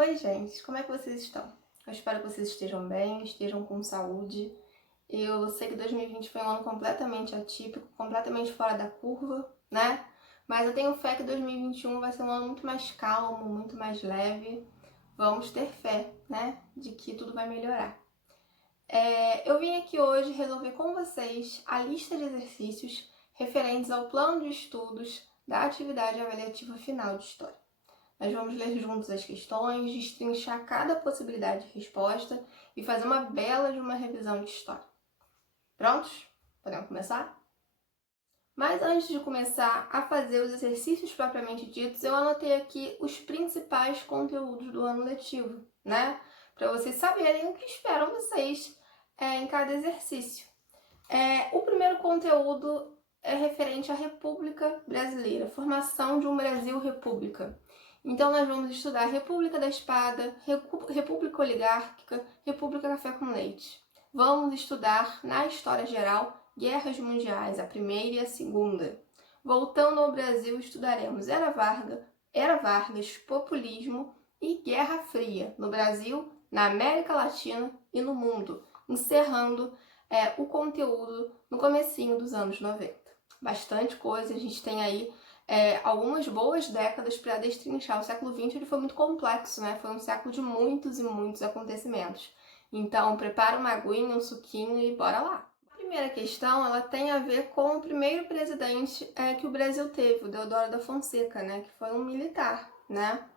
Oi, gente, como é que vocês estão? Eu espero que vocês estejam bem, estejam com saúde. Eu sei que 2020 foi um ano completamente atípico, completamente fora da curva, né? Mas eu tenho fé que 2021 vai ser um ano muito mais calmo, muito mais leve. Vamos ter fé, né? De que tudo vai melhorar. Eu vim aqui hoje resolver com vocês a lista de exercícios referentes ao plano de estudos da atividade avaliativa final de História. Nós vamos ler juntos as questões, destrinchar cada possibilidade de resposta e fazer uma bela de uma revisão de história. Prontos? Podemos começar? Mas antes de começar a fazer os exercícios propriamente ditos, eu anotei aqui os principais conteúdos do ano letivo, né? Para vocês saberem o que esperam vocês em cada exercício. O primeiro conteúdo é referente à República Brasileira, formação de um Brasil-República. Então, nós vamos estudar República da Espada, República Oligárquica, República Café com Leite. Vamos estudar, na história geral, guerras mundiais, a primeira e a segunda. Voltando ao Brasil, estudaremos Era Vargas, populismo e Guerra Fria, no Brasil, na América Latina e no mundo, encerrando o conteúdo no comecinho dos anos 90. Bastante coisa, a gente tem aí algumas boas décadas para destrinchar. O século XX ele foi muito complexo, né? Foi um século de muitos e muitos acontecimentos. Então, prepara uma aguinha, um suquinho e bora lá! A primeira questão, ela tem a ver com o primeiro presidente que o Brasil teve, o Deodoro da Fonseca, né? Que foi um militar, né?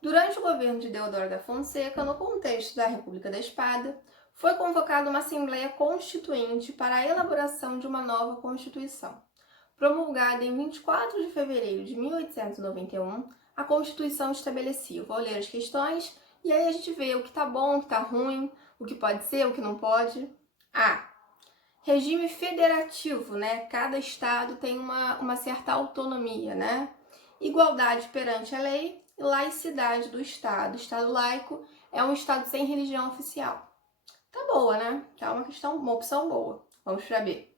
Durante o governo de Deodoro da Fonseca, no contexto da República da Espada, foi convocada uma Assembleia Constituinte para a elaboração de uma nova Constituição. Promulgada em 24 de fevereiro de 1891, a Constituição estabelecia, vou ler as questões, e aí a gente vê o que está bom, o que está ruim, o que pode ser, o que não pode. Regime federativo, né? Cada estado tem uma certa autonomia, né? Igualdade perante a lei e laicidade do estado. Estado laico é um estado sem religião oficial. Tá boa, né? Tá uma opção boa. Vamos para B.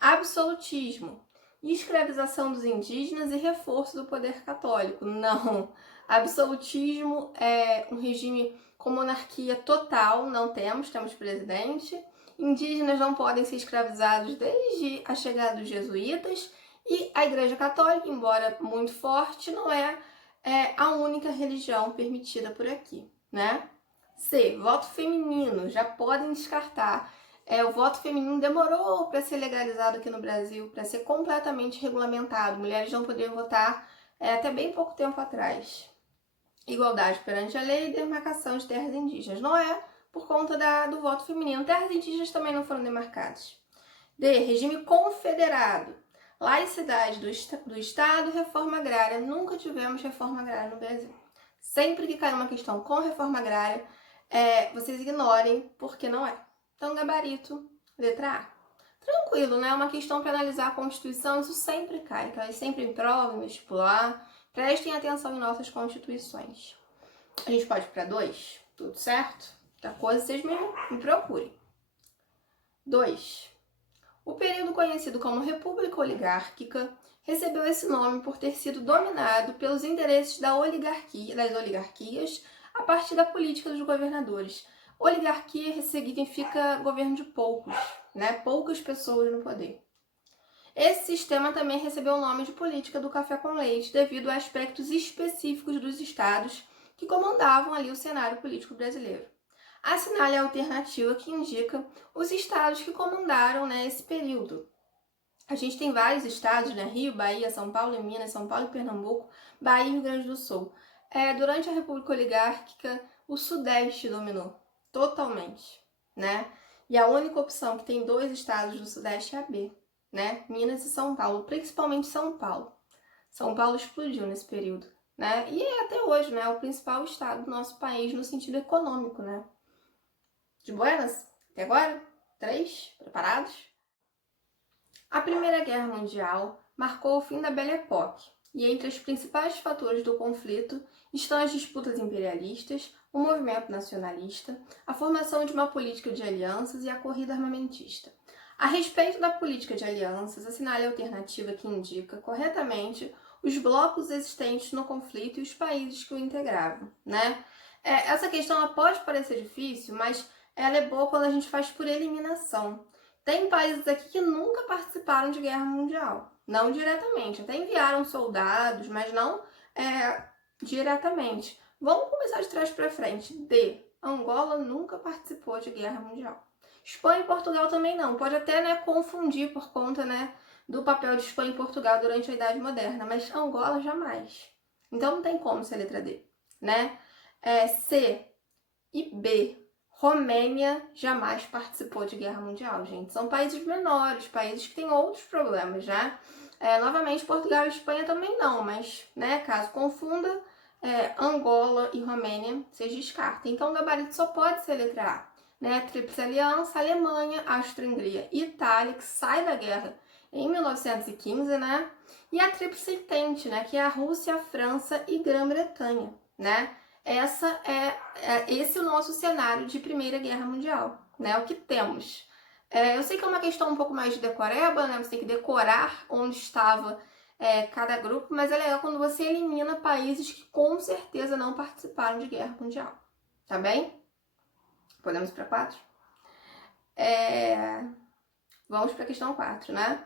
Absolutismo. Escravização dos indígenas e reforço do poder católico. Não. Absolutismo é um regime com monarquia total, não temos presidente. Indígenas não podem ser escravizados desde a chegada dos jesuítas. E a Igreja Católica, embora muito forte, não é a única religião permitida por aqui, né? C. Voto feminino. Já podem descartar. O voto feminino demorou para ser legalizado aqui no Brasil, para ser completamente regulamentado. Mulheres não podiam votar até bem pouco tempo atrás. Igualdade perante a lei e demarcação de terras indígenas. Não é por conta do voto feminino. Terras indígenas também não foram demarcadas. D. Regime confederado. Laicidade do Estado, reforma agrária. Nunca tivemos reforma agrária no Brasil. Sempre que cai uma questão com reforma agrária, vocês ignorem, porque não é. Então, gabarito, letra A. Tranquilo, né? Uma questão para analisar a Constituição, isso sempre cai. Cai sempre em prova, em vestibular. Prestem atenção em nossas Constituições. A gente pode ir para 2? Tudo certo? Outra coisa, vocês me procurem. 2. O período conhecido como República Oligárquica recebeu esse nome por ter sido dominado pelos interesses das oligarquias a partir da política dos governadores. Oligarquia significa governo de poucos, né? Poucas pessoas no poder. Esse sistema também recebeu o nome de política do café com leite devido a aspectos específicos dos estados que comandavam ali o cenário político brasileiro. Assinale a alternativa que indica os estados que comandaram, né, esse período. A gente tem vários estados, né? Rio, Bahia, São Paulo e Minas, São Paulo e Pernambuco, Bahia e Rio Grande do Sul. Durante a República Oligárquica, o Sudeste dominou totalmente, né? E a única opção que tem 2 estados do Sudeste é a B, né? Minas e São Paulo, principalmente São Paulo. São Paulo explodiu nesse período, né? E até hoje, né? O principal estado do nosso país no sentido econômico, né? De buenas? Até agora? 3? Preparados? A Primeira Guerra Mundial marcou o fim da Belle Époque, e entre os principais fatores do conflito estão as disputas imperialistas, o movimento nacionalista, a formação de uma política de alianças e a corrida armamentista. A respeito da política de alianças, assinale a alternativa que indica corretamente os blocos existentes no conflito e os países que o integravam, né? Essa questão ela pode parecer difícil, mas ela é boa quando a gente faz por eliminação. Tem países aqui que nunca participaram de guerra mundial, não diretamente, até enviaram soldados, mas não diretamente. Vamos começar de trás para frente. Angola nunca participou de guerra mundial. Espanha e Portugal também não. Pode até, né, confundir por conta, né, do papel de Espanha e Portugal durante a Idade Moderna, mas Angola jamais. Então não tem como ser a letra D, né? C e B. Romênia jamais participou de guerra mundial, gente. São países menores, países que têm outros problemas, né? Novamente, Portugal e Espanha também não, mas, né, caso confunda, Angola e Romênia, vocês descartem. Então, o gabarito só pode ser a letra A, né? Tríplice Aliança, Alemanha, Áustria-Hungria e Itália, que sai da guerra em 1915, né? E a Tríplice Entente, né? Que é a Rússia, a França e Grã-Bretanha, né? Esse é o nosso cenário de Primeira Guerra Mundial, né? O que temos. Eu sei que é uma questão um pouco mais de decoreba, né? Você tem que decorar onde estava cada grupo, mas é legal quando você elimina países que com certeza não participaram de guerra mundial. Tá bem? Podemos ir para 4? Vamos para a questão 4, né?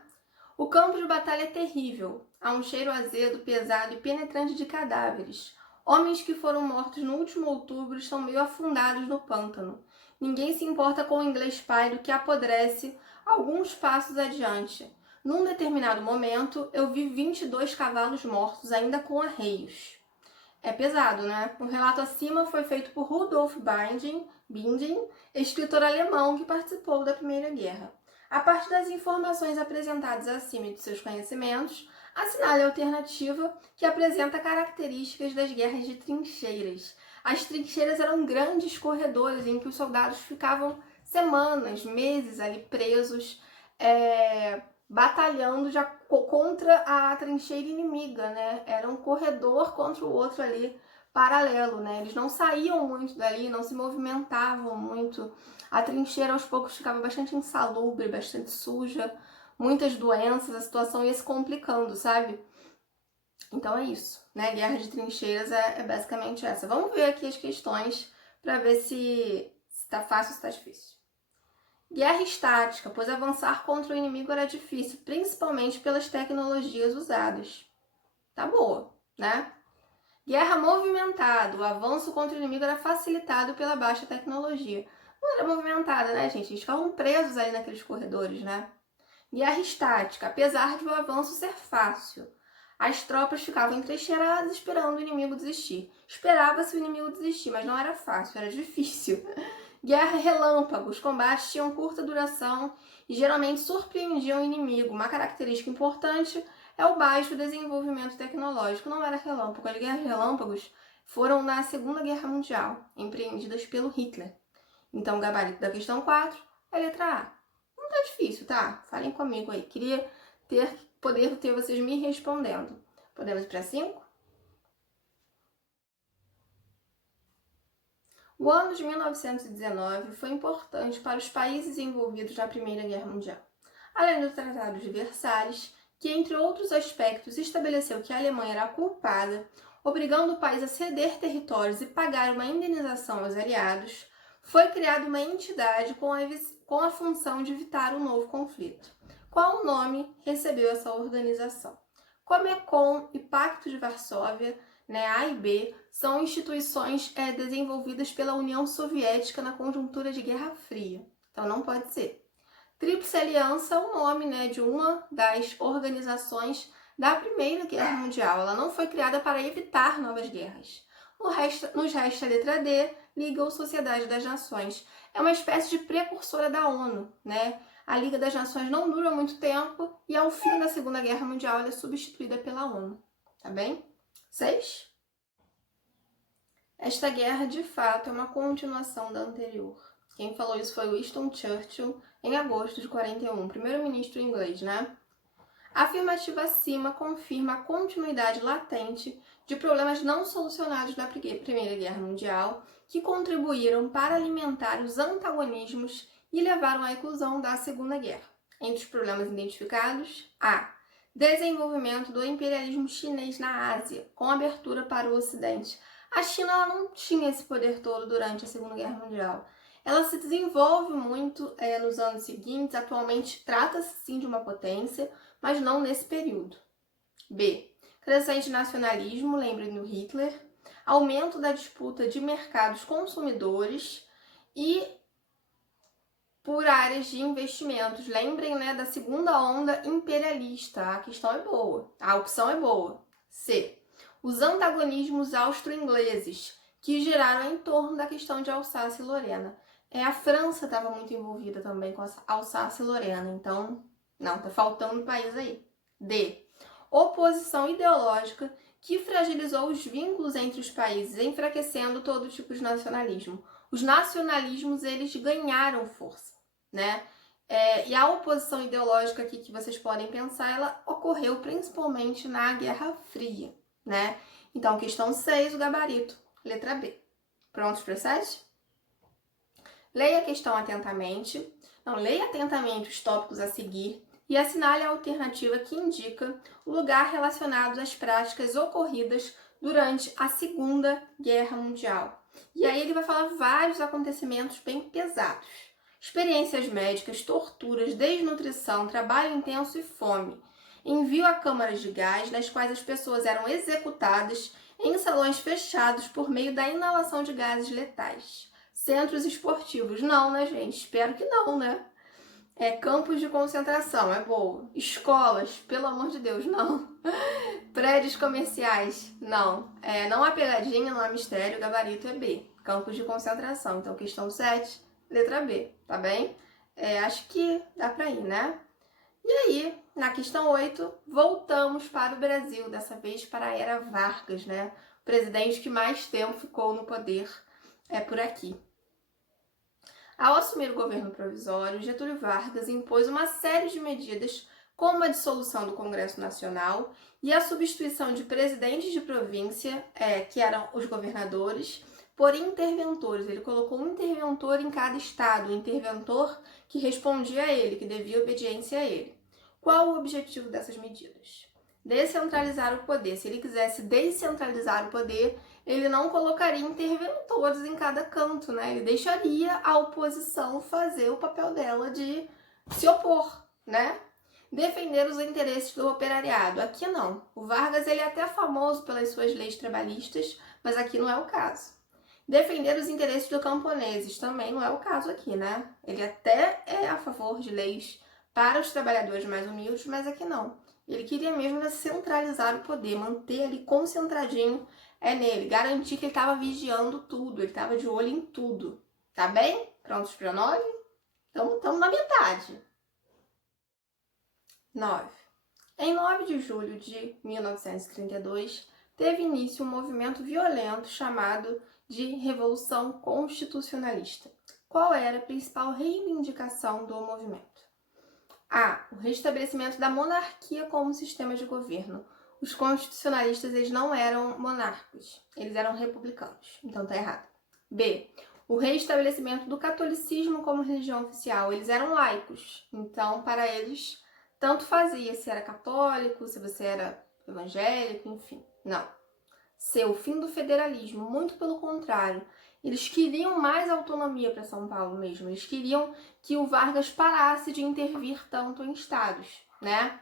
O campo de batalha é terrível. Há um cheiro azedo, pesado e penetrante de cadáveres. Homens que foram mortos no último outubro estão meio afundados no pântano. Ninguém se importa com o inglês pálido que apodrece alguns passos adiante. Num determinado momento, eu vi 22 cavalos mortos, ainda com arreios. É pesado, né? O relato acima foi feito por Rudolf Binding, escritor alemão que participou da Primeira Guerra. A partir das informações apresentadas acima e de seus conhecimentos, assinale a alternativa que apresenta características das guerras de trincheiras. As trincheiras eram grandes corredores em que os soldados ficavam semanas, meses ali presos, batalhando já contra a trincheira inimiga, né? Era um corredor contra o outro ali, paralelo, né? Eles não saíam muito dali, não se movimentavam muito. A trincheira aos poucos ficava bastante insalubre, bastante suja, muitas doenças, a situação ia se complicando, sabe? Então é isso, né? Guerra de trincheiras é basicamente essa. Vamos ver aqui as questões para ver se tá fácil ou se tá difícil. Guerra estática, pois avançar contra o inimigo era difícil, principalmente pelas tecnologias usadas. Tá boa, né? Guerra movimentada, o avanço contra o inimigo era facilitado pela baixa tecnologia. Não era movimentada, né, gente? Eles ficavam presos aí naqueles corredores, né? Guerra estática, apesar de o avanço ser fácil. As tropas ficavam entrincheiradas esperando o inimigo desistir. Esperava-se o inimigo desistir, mas não era fácil, era difícil. Guerra relâmpago, os combates tinham curta duração e geralmente surpreendiam o inimigo. Uma característica importante é o baixo desenvolvimento tecnológico. Não era relâmpago, as guerras relâmpagos foram na Segunda Guerra Mundial, empreendidas pelo Hitler. Então, o gabarito da questão 4 é a letra A. Não tá difícil, tá? Falem comigo aí. Queria poder ter vocês me respondendo. Podemos ir para 5? O ano de 1919 foi importante para os países envolvidos na Primeira Guerra Mundial. Além do Tratado de Versalhes, que, entre outros aspectos, estabeleceu que a Alemanha era a culpada, obrigando o país a ceder territórios e pagar uma indenização aos aliados, foi criada uma entidade com a função de evitar um novo conflito. Qual nome recebeu essa organização? Comecon e Pacto de Varsóvia, né, A e B, são instituições desenvolvidas pela União Soviética na conjuntura de Guerra Fria. Então não pode ser. Tríplice Aliança é o nome, né, de uma das organizações da Primeira Guerra Mundial. Ela não foi criada para evitar novas guerras. Nos resta a letra D, Liga ou Sociedade das Nações. É uma espécie de precursora da ONU, né? A Liga das Nações não dura muito tempo e ao fim da Segunda Guerra Mundial ela é substituída pela ONU, tá bem? 6. Esta guerra, de fato, é uma continuação da anterior. Quem falou isso foi Winston Churchill, em agosto de 41, primeiro-ministro inglês, né? A afirmativa acima confirma a continuidade latente de problemas não solucionados na Primeira Guerra Mundial que contribuíram para alimentar os antagonismos e levaram à eclosão da Segunda Guerra. Entre os problemas identificados, há desenvolvimento do imperialismo chinês na Ásia, com abertura para o Ocidente. A China ela não tinha esse poder todo durante a Segunda Guerra Mundial. Ela se desenvolve muito nos anos seguintes, atualmente trata-se sim de uma potência, mas não nesse período. B. Crescente nacionalismo, lembrem do Hitler, aumento da disputa de mercados consumidores e por áreas de investimentos. Lembrem, né, da segunda onda imperialista. A questão é boa, a opção é boa. C. Os antagonismos austro-ingleses que giraram em torno da questão de Alsácia e Lorena. A França estava muito envolvida também com a Alsácia e Lorena, então, não, tá faltando país aí. D. Oposição ideológica que fragilizou os vínculos entre os países, enfraquecendo todo tipo de nacionalismo. Os nacionalismos, eles ganharam força, né? E a oposição ideológica aqui que vocês podem pensar, ela ocorreu principalmente na Guerra Fria, né? Então, questão 6, o gabarito, letra B. Prontos para 7? Leia a questão atentamente. Não, leia atentamente os tópicos a seguir e assinale a alternativa que indica o lugar relacionado às práticas ocorridas durante a Segunda Guerra Mundial. E aí ele vai falar vários acontecimentos bem pesados. Experiências médicas, torturas, desnutrição, trabalho intenso e fome. Envio a câmaras de gás, nas quais as pessoas eram executadas em salões fechados por meio da inalação de gases letais. Centros esportivos. Não, né, gente? Espero que não, né? Campos de concentração, é boa. Escolas, pelo amor de Deus, não. Prédios comerciais, não. Não há pegadinha, não há mistério, gabarito é B. Campos de concentração. Então, questão 7, letra B, tá bem? Acho que dá pra ir, né? E aí, na questão 8, voltamos para o Brasil, dessa vez para a era Vargas, né? O presidente que mais tempo ficou no poder por aqui. Ao assumir o governo provisório, Getúlio Vargas impôs uma série de medidas, como a dissolução do Congresso Nacional e a substituição de presidentes de província, que eram os governadores, por interventores. Ele colocou um interventor em cada estado, um interventor que respondia a ele, que devia obediência a ele. Qual o objetivo dessas medidas? Descentralizar o poder. Se ele quisesse descentralizar o poder, ele não colocaria interventores em cada canto, né? Ele deixaria a oposição fazer o papel dela de se opor, né? Defender os interesses do operariado. Aqui não. O Vargas, ele é até famoso pelas suas leis trabalhistas, mas aqui não é o caso. Defender os interesses dos camponeses. Também não é o caso aqui, né? Ele até é a favor de leis para os trabalhadores mais humildes, mas aqui não. Ele queria mesmo centralizar o poder, manter ali concentradinho nele, garantir que ele estava vigiando tudo, ele estava de olho em tudo. Tá bem? Prontos para 9? Então, estamos na metade. 9. Em 9 de julho de 1932, teve início um movimento violento chamado de Revolução Constitucionalista. Qual era a principal reivindicação do movimento? A. O restabelecimento da monarquia como sistema de governo. Os constitucionalistas, eles não eram monárquicos, eles eram republicanos, então tá errado. B. O reestabelecimento do catolicismo como religião oficial. Eles eram laicos, então para eles tanto fazia se era católico, se você era evangélico, enfim, não. C. O fim do federalismo, muito pelo contrário. Eles queriam mais autonomia para São Paulo mesmo, eles queriam que o Vargas parasse de intervir tanto em estados, né?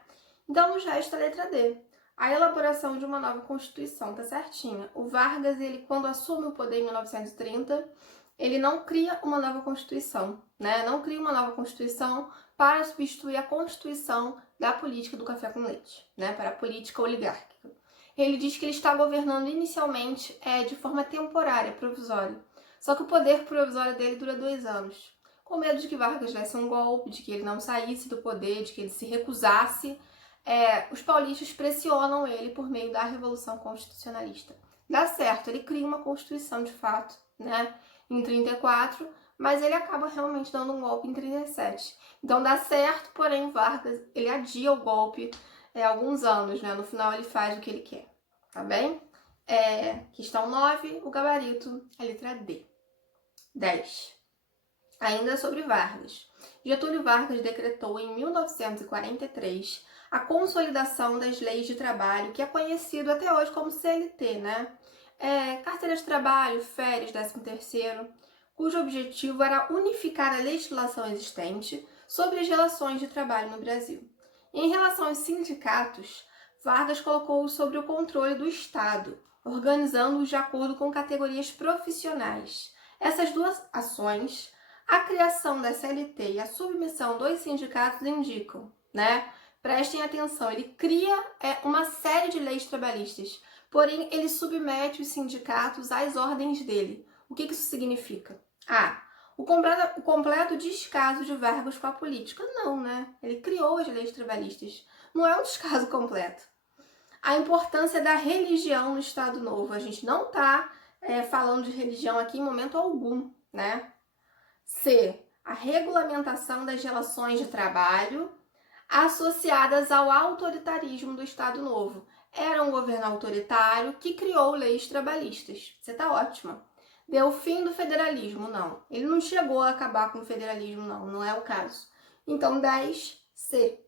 Então nos resta a letra D. A elaboração de uma nova Constituição, tá certinha. O Vargas, ele quando assume o poder em 1930, ele não cria uma nova Constituição, né? Não cria uma nova Constituição para substituir a Constituição da política do café com leite, né? Para a política oligárquica. Ele diz que ele está governando inicialmente de forma temporária, provisória. Só que o poder provisório dele dura 2 anos. Com medo de que Vargas desse um golpe, de que ele não saísse do poder, de que ele se recusasse, os paulistas pressionam ele por meio da Revolução Constitucionalista. Dá certo, ele cria uma Constituição de fato, né, em 34, mas ele acaba realmente dando um golpe em 37. Então dá certo, porém Vargas, ele adia o golpe alguns anos, né, no final ele faz o que ele quer, tá bem? Questão 9, o gabarito, a letra D. 10. Ainda sobre Vargas. Getúlio Vargas decretou em 1943 a consolidação das leis de trabalho, que é conhecido até hoje como CLT, né? carteira de trabalho, férias, 13º, cujo objetivo era unificar a legislação existente sobre as relações de trabalho no Brasil. Em relação aos sindicatos, Vargas colocou-os sob o controle do Estado, organizando-os de acordo com categorias profissionais. Essas duas ações, a criação da CLT e a submissão dos sindicatos indicam, Prestem atenção, ele cria uma série de leis trabalhistas, porém ele submete os sindicatos às ordens dele. O que isso significa? O completo descaso de Vargas com a política. Não, Ele criou as leis trabalhistas. Não é um descaso completo. A importância da religião no Estado Novo. A gente não está falando de religião aqui em momento algum, C. A regulamentação das relações de trabalho associadas ao autoritarismo do Estado Novo. Era um governo autoritário que criou leis trabalhistas. Você tá ótima. Deu o fim do federalismo, não. Ele não chegou a acabar com o federalismo, não é o caso. Então, 10C,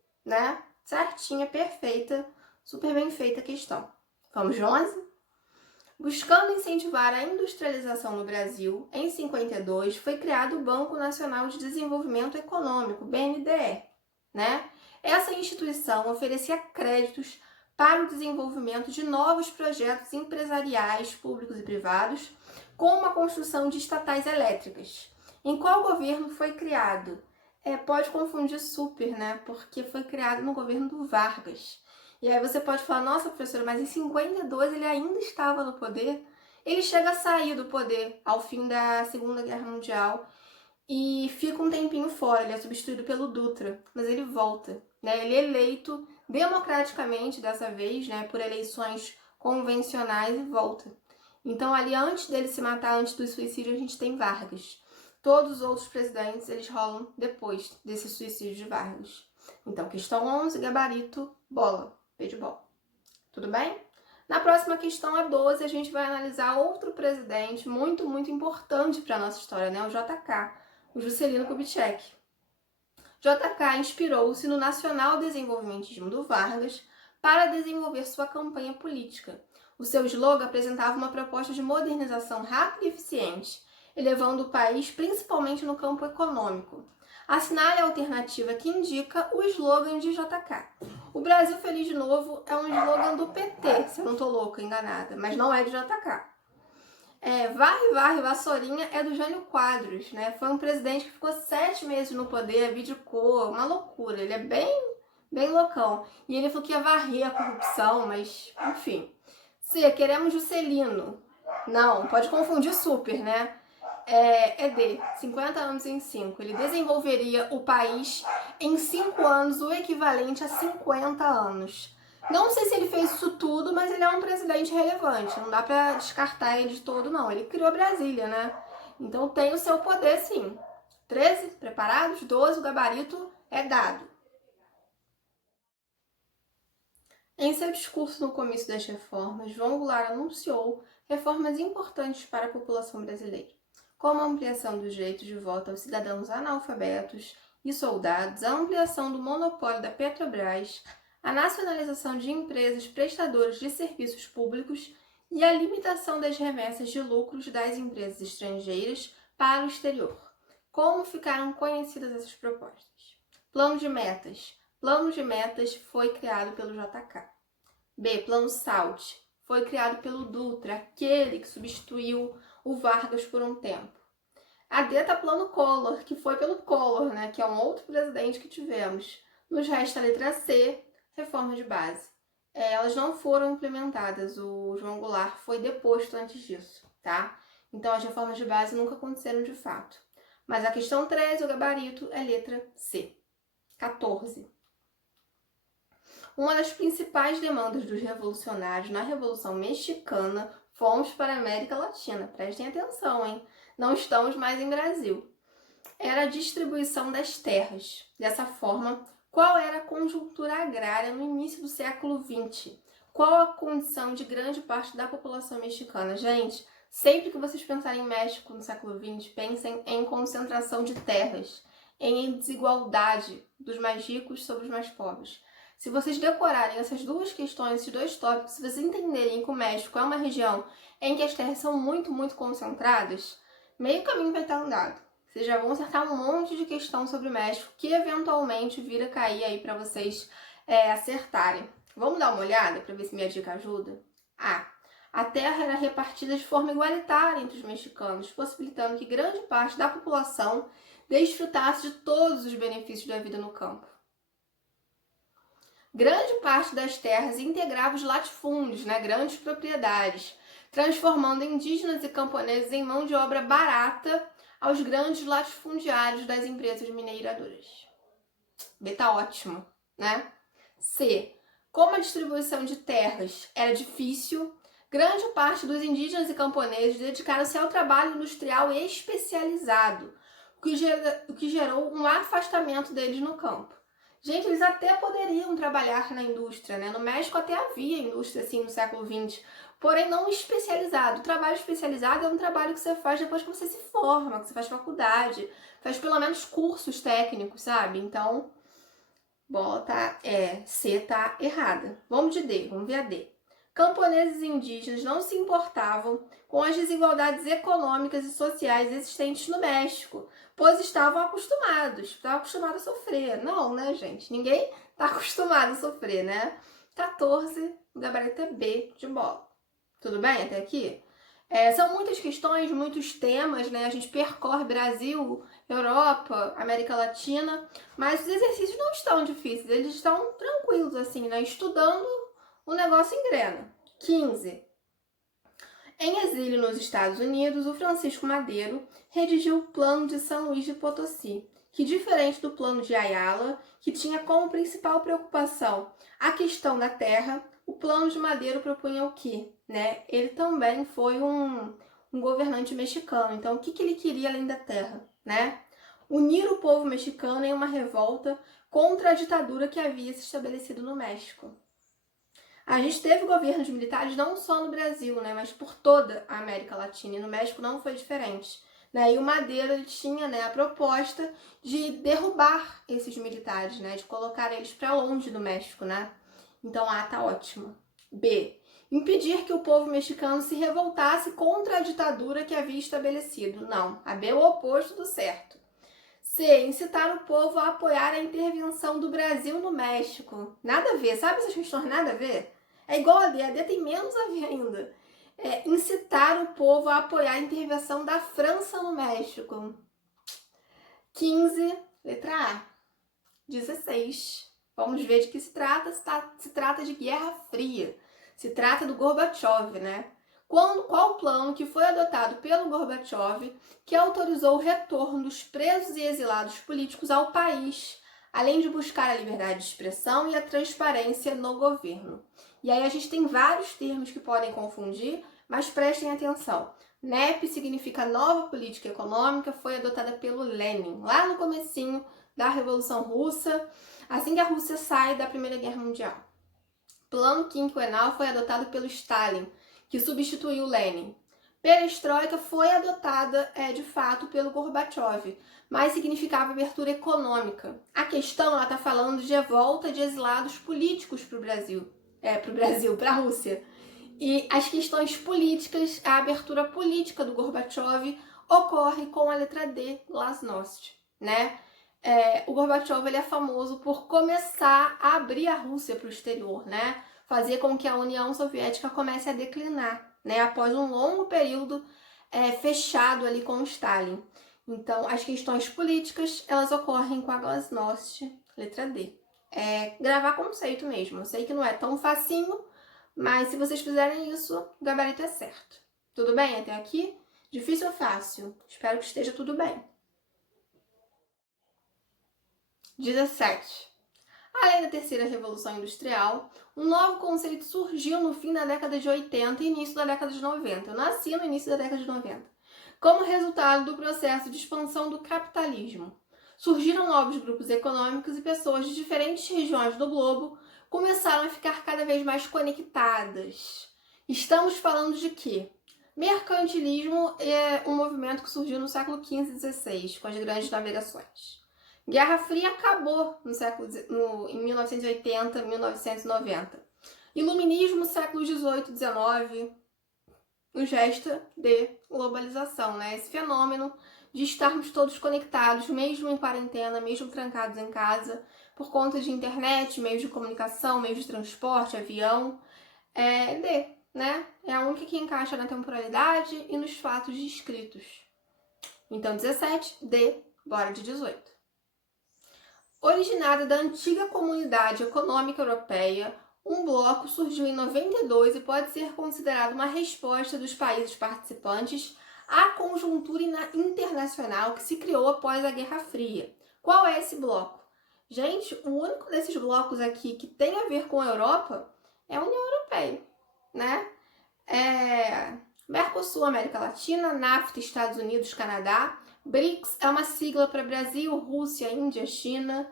Certinha, perfeita, super bem feita a questão. Vamos de 11? Buscando incentivar a industrialização no Brasil, em 52 foi criado o Banco Nacional de Desenvolvimento Econômico, BNDE, Essa instituição oferecia créditos para o desenvolvimento de novos projetos empresariais, públicos e privados, como a construção de estatais elétricas. Em qual governo foi criado? Pode confundir super, Porque foi criado no governo do Vargas. E aí você pode falar, nossa, professora, mas em 52 ele ainda estava no poder? Ele chega a sair do poder ao fim da Segunda Guerra Mundial e fica um tempinho fora, ele é substituído pelo Dutra, mas ele volta, Ele é eleito democraticamente dessa vez, por eleições convencionais e volta. Então ali antes dele se matar, antes do suicídio, a gente tem Vargas. Todos os outros presidentes, eles rolam depois desse suicídio de Vargas. Então, questão 11, gabarito, bola, P de bola. Tudo bem? Na próxima questão, a 12, a gente vai analisar outro presidente muito, muito importante para a nossa história, o JK, o Juscelino Kubitschek. JK inspirou-se no nacional desenvolvimentismo do Vargas para desenvolver sua campanha política. O seu slogan apresentava uma proposta de modernização rápida e eficiente, elevando o país principalmente no campo econômico. Assinale a alternativa que indica o slogan de JK. O Brasil Feliz de Novo é um slogan do PT, se eu não estou louca, enganada, mas não é de JK. Varre, varre, vassourinha é do Jânio Quadros, Foi um presidente que ficou 7 meses no poder, abdicou, uma loucura. Ele é bem loucão. E ele falou que ia varrer a corrupção, mas, enfim. C, queremos Juscelino. Não, pode confundir super, É D, 50 anos em 5. Ele desenvolveria o país em 5 anos, o equivalente a 50 anos. Não sei se ele fez isso tudo, mas ele é um presidente relevante. Não dá pra descartar ele de todo, não. Ele criou Brasília, Então tem o seu poder, sim. 13, preparados? 12, o gabarito é dado. Em seu discurso no comício das reformas, João Goulart anunciou reformas importantes para a população brasileira, como a ampliação dos direitos de voto aos cidadãos analfabetos e soldados, a ampliação do monopólio da Petrobras, a nacionalização de empresas prestadoras de serviços públicos e a limitação das remessas de lucros das empresas estrangeiras para o exterior. Como ficaram conhecidas essas propostas? Plano de metas. Plano de metas foi criado pelo JK. B. Plano SALT. Foi criado pelo Dutra, aquele que substituiu o Vargas por um tempo. A D tá Plano Collor, que foi pelo Collor, que é um outro presidente que tivemos. Nos resta a letra C, reforma de base. Elas não foram implementadas, o João Goulart foi deposto antes disso, Então as reformas de base nunca aconteceram de fato. Mas a questão 13, o gabarito, é letra C. 14. Uma das principais demandas dos revolucionários na Revolução Mexicana, fomos para a América Latina. Prestem atenção, hein? Não estamos mais em Brasil. Era a distribuição das terras. Dessa forma, qual era a conjuntura agrária no início do século XX? Qual a condição de grande parte da população mexicana? Gente, sempre que vocês pensarem em México no século XX, pensem em concentração de terras, em desigualdade dos mais ricos sobre os mais pobres. Se vocês decorarem essas duas questões, esses dois tópicos, se vocês entenderem que o México é uma região em que as terras são muito, muito concentradas, meio caminho vai estar andado. Vocês já vão acertar um monte de questão sobre o México que eventualmente vira cair aí para vocês acertarem. Vamos dar uma olhada para ver se minha dica ajuda? A terra era repartida de forma igualitária entre os mexicanos, possibilitando que grande parte da população desfrutasse de todos os benefícios da vida no campo. Grande parte das terras integrava os latifúndios, grandes propriedades, transformando indígenas e camponeses em mão de obra barata aos grandes latifundiários das empresas mineradoras. B tá ótimo, né? C. Como a distribuição de terras era difícil, grande parte dos indígenas e camponeses dedicaram-se ao trabalho industrial especializado, o que gerou um afastamento deles no campo. Gente, eles até poderiam trabalhar na indústria, No México até havia indústria, assim, no século XX, porém não especializado. O trabalho especializado é um trabalho que você faz depois que você se forma, que você faz faculdade, faz pelo menos cursos técnicos, sabe? Então, C tá errada. Vamos de D, vamos ver a D. Camponeses e indígenas não se importavam com as desigualdades econômicas e sociais existentes no México, pois estavam acostumados a sofrer. Não, gente? Ninguém está acostumado a sofrer, 14, o gabarito é B de bola. Tudo bem até aqui? São muitas questões, muitos temas, A gente percorre Brasil, Europa, América Latina, mas os exercícios não estão difíceis, eles estão tranquilos, assim, Estudando, o negócio engrena. 15. Em exílio nos Estados Unidos, o Francisco Madero redigiu o Plano de São Luís de Potosí, que, diferente do Plano de Ayala, que tinha como principal preocupação a questão da terra, o Plano de Madero propunha o quê? Ele também foi um governante mexicano, então o que ele queria além da terra? Unir o povo mexicano em uma revolta contra a ditadura que havia se estabelecido no México. A gente teve governos militares não só no Brasil, mas por toda a América Latina, e no México não foi diferente. E o Madero ele tinha a proposta de derrubar esses militares, de colocar eles para longe do México. Então A tá ótimo. B. Impedir que o povo mexicano se revoltasse contra a ditadura que havia estabelecido. Não, a B é o oposto do certo. C. Incitar o povo a apoiar a intervenção do Brasil no México. Nada a ver, sabe essas questões nada a ver? É igual a D tem menos a ver ainda. Incitar o povo a apoiar a intervenção da França no México. 15, letra A. 16. Vamos ver de que se trata. Se trata de Guerra Fria. Se trata do Gorbachev, Qual o plano que foi adotado pelo Gorbachev que autorizou o retorno dos presos e exilados políticos ao país, além de buscar a liberdade de expressão e a transparência no governo? E aí a gente tem vários termos que podem confundir, mas prestem atenção. NEP significa Nova Política Econômica, foi adotada pelo Lenin, lá no comecinho da Revolução Russa, assim que a Rússia sai da Primeira Guerra Mundial. Plano Quinquenal foi adotado pelo Stalin, que substituiu Lenin. Perestroika foi adotada, de fato, pelo Gorbachev, mas significava abertura econômica. A questão, está falando de volta de exilados políticos para o Brasil. Para a Rússia. E as questões políticas, a abertura política do Gorbachev ocorre com a letra D, Glasnost, O Gorbachev ele é famoso por começar a abrir a Rússia para o exterior, Fazer com que a União Soviética comece a declinar, após um longo período fechado ali com o Stalin. Então, as questões políticas, elas ocorrem com a Glasnost, letra D. Gravar conceito mesmo. Eu sei que não é tão facinho, mas se vocês fizerem isso, o gabarito é certo. Tudo bem até aqui? Difícil ou fácil? Espero que esteja tudo bem. 17. Além da terceira revolução industrial, um novo conceito surgiu no fim da década de 80 e início da década de 90. Eu nasci no início da década de 90. Como resultado do processo de expansão do capitalismo. Surgiram novos grupos econômicos e pessoas de diferentes regiões do globo começaram a ficar cada vez mais conectadas. Estamos falando de quê? Mercantilismo é um movimento que surgiu no século XV e XVI, com as grandes navegações. Guerra Fria acabou em 1980, 1990. Iluminismo, século 18, 19, nos resta de globalização, né? Esse fenômeno de estarmos todos conectados, mesmo em quarentena, mesmo trancados em casa, por conta de internet, meios de comunicação, meios de transporte, avião, né? É a única que encaixa na temporalidade e nos fatos descritos. Então, 17, bora de 18. Originada da antiga Comunidade Econômica Europeia, um bloco surgiu em 92 e pode ser considerado uma resposta dos países participantes à conjuntura internacional que se criou após a Guerra Fria. Qual é esse bloco? Gente, o único desses blocos aqui que tem a ver com a Europa é a União Europeia, né? Mercosul, América Latina, NAFTA, Estados Unidos, Canadá. BRICS é uma sigla para Brasil, Rússia, Índia, China,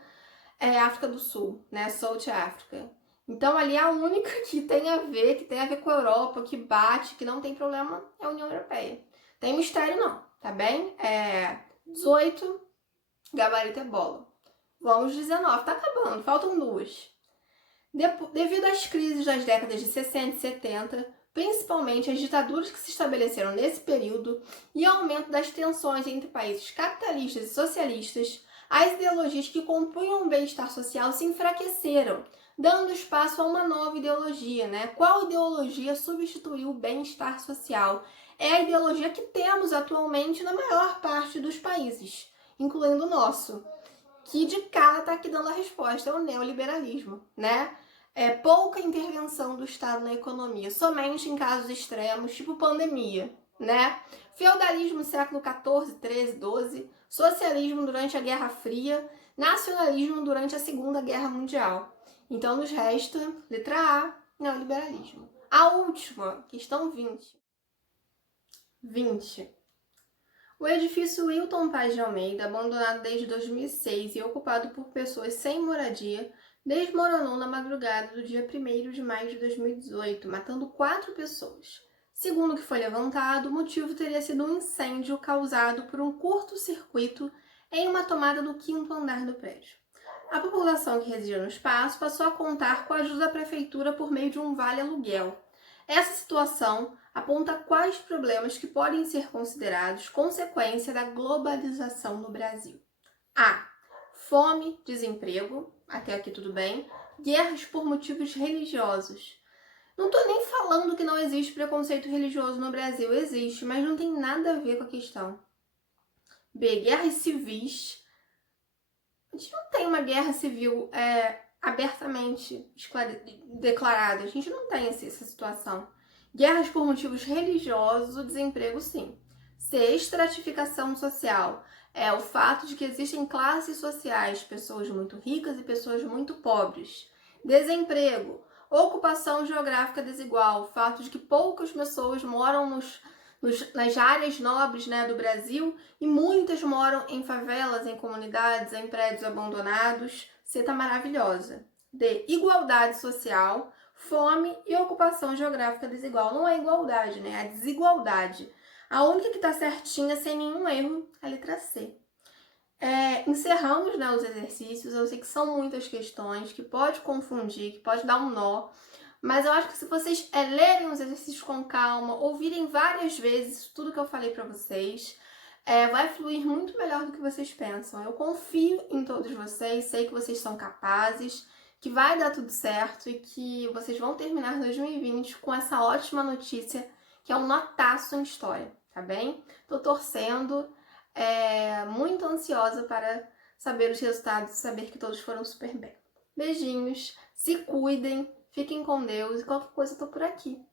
África do Sul, né? South África. Então, ali a única que tem a ver com a Europa, que bate, que não tem problema, é a União Europeia. Tem mistério não, tá bem? 18, gabarito é bola. Vamos 19, tá acabando, faltam 2. Devido às crises das décadas de 60 e 70, principalmente as ditaduras que se estabeleceram nesse período e ao aumento das tensões entre países capitalistas e socialistas, as ideologias que compunham o bem-estar social se enfraqueceram, dando espaço a uma nova ideologia, né? Qual ideologia substituiu o bem-estar social? É a ideologia que temos atualmente na maior parte dos países, incluindo o nosso, que de cara tá aqui dando a resposta, é o neoliberalismo, né? Pouca intervenção do Estado na economia, somente em casos extremos, tipo pandemia, né? Feudalismo século XIV, XIII, XII, socialismo durante a Guerra Fria, nacionalismo durante a Segunda Guerra Mundial. Então nos resta, letra A, neoliberalismo. A última, questão 20. 20. O edifício Wilton Paz de Almeida, abandonado desde 2006 e ocupado por pessoas sem moradia, desmoronou na madrugada do dia 1º de maio de 2018, matando 4 pessoas. Segundo o que foi levantado, o motivo teria sido um incêndio causado por um curto-circuito em uma tomada do 5º andar do prédio. A população que residia no espaço passou a contar com a ajuda da prefeitura por meio de um vale-aluguel. Essa situação aponta quais problemas que podem ser considerados consequência da globalização no Brasil. A. Fome, desemprego, até aqui tudo bem. Guerras por motivos religiosos. Não estou nem falando que não existe preconceito religioso no Brasil, existe, mas não tem nada a ver com a questão. B. Guerras civis. A gente não tem uma guerra civil abertamente declarada, a gente não tem essa situação. Guerras por motivos religiosos, o desemprego sim. C. Estratificação social. O fato de que existem classes sociais, pessoas muito ricas e pessoas muito pobres. Desemprego. Ocupação geográfica desigual. O fato de que poucas pessoas moram nas áreas nobres, né, do Brasil e muitas moram em favelas, em comunidades, em prédios abandonados. C tá maravilhosa. D. Igualdade social. Fome e ocupação geográfica desigual. Não é igualdade, né? É desigualdade. A única que está certinha, sem nenhum erro, é a letra C. Encerramos, né, os exercícios. Eu sei que são muitas questões, que pode confundir, que pode dar um nó. Mas eu acho que se vocês lerem os exercícios com calma, ouvirem várias vezes tudo que eu falei para vocês, vai fluir muito melhor do que vocês pensam. Eu confio em todos vocês, sei que vocês são capazes, que vai dar tudo certo e que vocês vão terminar 2020 com essa ótima notícia, que é um notaço em história, tá bem? Tô torcendo, muito ansiosa para saber os resultados e saber que todos foram super bem. Beijinhos, se cuidem, fiquem com Deus e qualquer coisa eu tô por aqui.